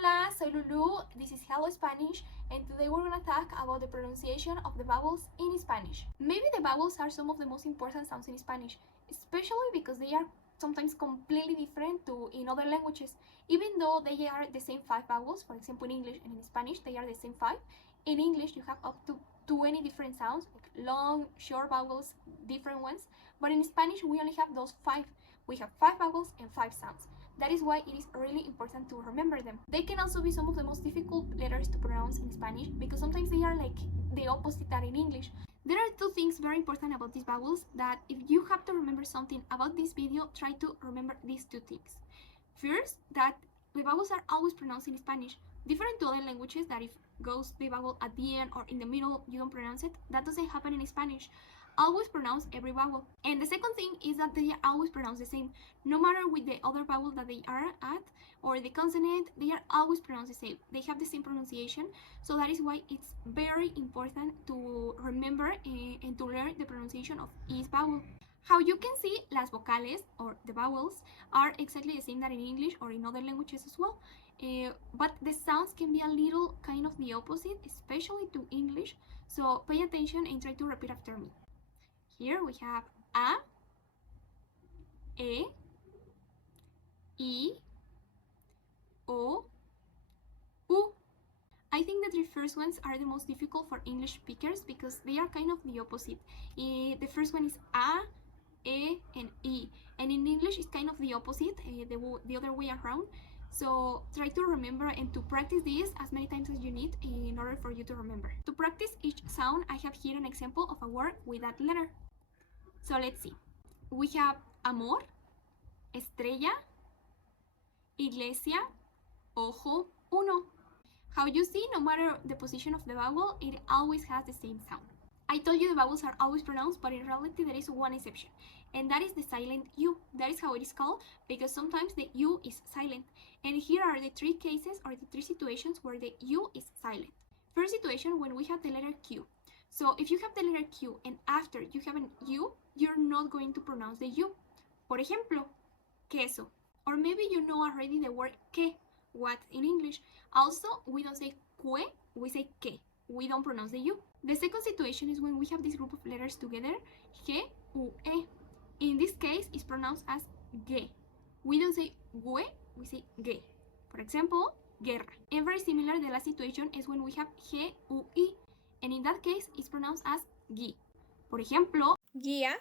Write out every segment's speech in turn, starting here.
Hola, soy Lulú, this is Hello Spanish, and today we're gonna talk about the pronunciation of the vowels in Spanish. Maybe the vowels are some of the most important sounds in Spanish, especially because they are sometimes completely different to in other languages. Even though they are the same 5 vowels, for example in English and in Spanish they are the same 5, in English you have up to 20 different sounds, like long, short vowels, different ones, but in Spanish we only have those 5. We have 5 vowels and 5 sounds. That is why it is really important to remember them. They can also be some of the most difficult letters to pronounce in Spanish because sometimes they are like the opposite that in English. There are 2 things very important about these vowels that if you have to remember something about this video, try to remember these 2 things. First, that the vowels are always pronounced in Spanish. Different to other languages that if goes the vowel at the end or in the middle, you don't pronounce it. That doesn't happen in Spanish. Always pronounce every vowel. And the second thing is that they are always pronounced the same. No matter with the other vowel that they are at or the consonant, they are always pronounced the same. They have the same pronunciation. So that is why it's very important to remember and to learn the pronunciation of each vowel. How you can see, las vocales or the vowels are exactly the same that in English or in other languages as well. But the sounds can be a little kind of the opposite, especially to English. So pay attention and try to repeat after me. Here we have A, E, I, O, U. I think the 3 first ones are the most difficult for English speakers because they are kind of the opposite. The first one is A, E, and I. And in English it's kind of the opposite, the other way around. So try to remember and to practice this as many times as you need in order for you to remember. To practice each sound, I have here an example of a word with that letter. So let's see. We have amor, estrella, iglesia, ojo, uno. How you see, no matter the position of the vowel, it always has the same sound. I told you the vowels are always pronounced, but in reality there is one exception, and that is the silent U. That is how it is called, because sometimes the U is silent. And here are the 3 cases or the 3 situations where the U is silent. First situation, when we have the letter Q. So if you have the letter Q and after you have an U, you're not going to pronounce the U. Por ejemplo, queso. Or maybe you know already the word que, what in English. Also, we don't say que, we say que. We don't pronounce the U. The second situation is when we have this group of letters together, G, U, E. In this case, it's pronounced as ge. We don't say gue, we say ge. For example, guerra. And very similar, the last situation is when we have G, U, I. And in that case, it's pronounced as gui. Por ejemplo, guía.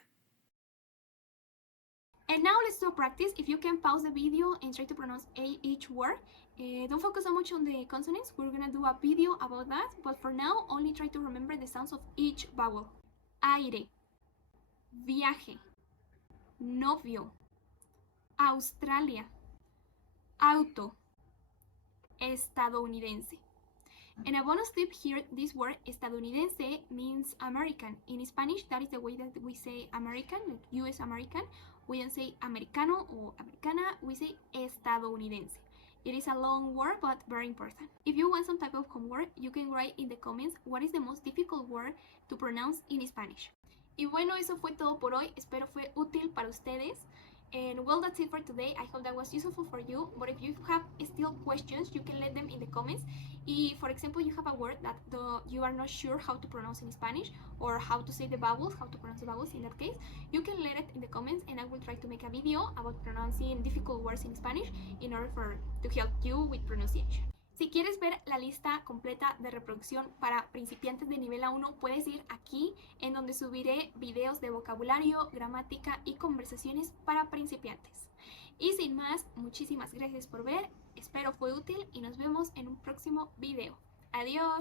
And now let's do a practice. If you can pause the video and try to pronounce each word. Don't focus so much on the consonants. We're gonna do a video about that. But for now, only try to remember the sounds of each vowel. Aire, viaje, novio, Australia, auto, estadounidense. And a bonus tip here, this word estadounidense means American. In Spanish, that is the way that we say American, like US American. We don't say americano or americana, we say estadounidense. It is a long word, but very important. If you want some type of homework, you can write in the comments what is the most difficult word to pronounce in Spanish. Y bueno, eso fue todo por hoy. Espero fue útil para ustedes. And well, that's it for today. I hope that was useful for you. But if you have still questions, you can let them in the comments. For example, you have a word that you are not sure how to pronounce in Spanish or how to say the vowels, how to pronounce the vowels in that case, you can let it in the comments and I will try to make a video about pronouncing difficult words in Spanish in order to help you with pronunciation. Si quieres ver la lista completa de reproducción para principiantes de nivel A1, puedes ir aquí en donde subiré videos de vocabulario, gramática y conversaciones para principiantes. Y sin más, muchísimas gracias por ver, espero fue útil y nos vemos en un próximo video. Adiós.